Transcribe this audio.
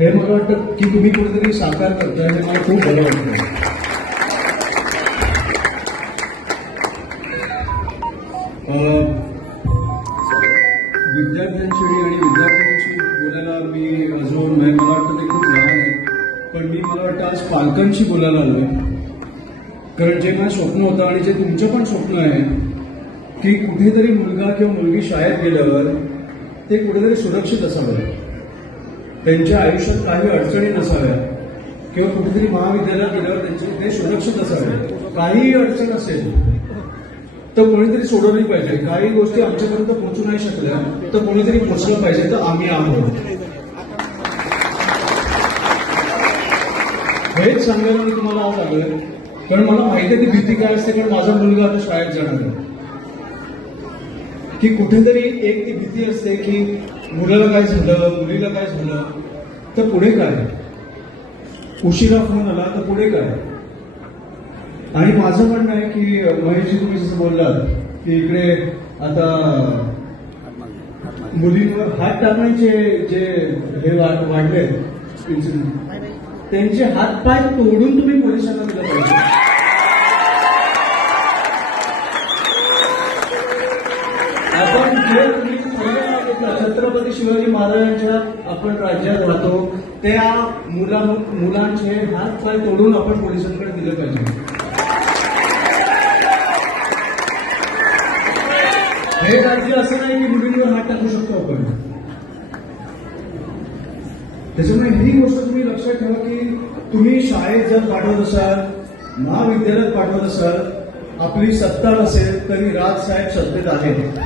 हे मला वाटतं की तुम्ही कुठेतरी साकार करताय आणि मला खूप बरं वाटतं विद्यार्थ्यांशी आणि विद्यार्थ्यांशी बोलायला मी अजून नाही मला वाटतं ते खूप लहान आहे. पण मी मला वाटतं आज पालकांशी बोलायला आलोय. कारण जे माझं स्वप्न होतं आणि जे तुमचं पण स्वप्न आहे की कुठेतरी मुलगा किंवा मुलगी शाळेत गेल्यावर ते कुठेतरी सुरक्षित असावं. त्यांच्या आयुष्यात काही अडचणी नसाव्या किंवा कुठेतरी महाविद्यालयात गेल्यावर त्यांचे ते सुरक्षित असावे. काहीही अडचण असेल तर कोणीतरी सोडवली पाहिजे. काही गोष्टी आमच्यापर्यंत पोहोचू नाही शकल्या तर कोणीतरी पोहोचलं पाहिजे तर आम्ही आहोत. हेच सांगायला मी तुम्हाला आज आलोय कारण मला माहिती आहे ती भीती काय असते कारण माझा मुलगा आता शाळेत जाणार आहे. की कुठेतरी एक ती भीती असते की मुलाला काय झालं? मुलीला काय झालं? तर पुढे काय? उशिरा फोन आला तर पुढे काय? आणि माझं म्हणणं आहे की महेशजी तुम्ही जसं बोललात की इकडे आता मुलींवर हात टाकण्याचे जे हे वाढले त्यांचे हात पाय तोडून तुम्ही पोलिसांना दिलं पाहिजे. आपण जे तुम्ही छत्रपती शिवाजी महाराजांच्या आपण राज्यात राहतो त्या मुला मुलांचे हात पाय तोडून आपण पोलिसांकडे दिले पाहिजे. हे राज्य असं नाही की मुलींवर हात टाकू शकतो आपण. त्याच्यामुळे ही गोष्ट तुम्ही लक्षात ठेवा की तुम्ही शाळेत जर पाठवत असाल महाविद्यालयात पाठवत असाल आपली सत्ता नसेल तरी राज साहेब सत्तेत आहेत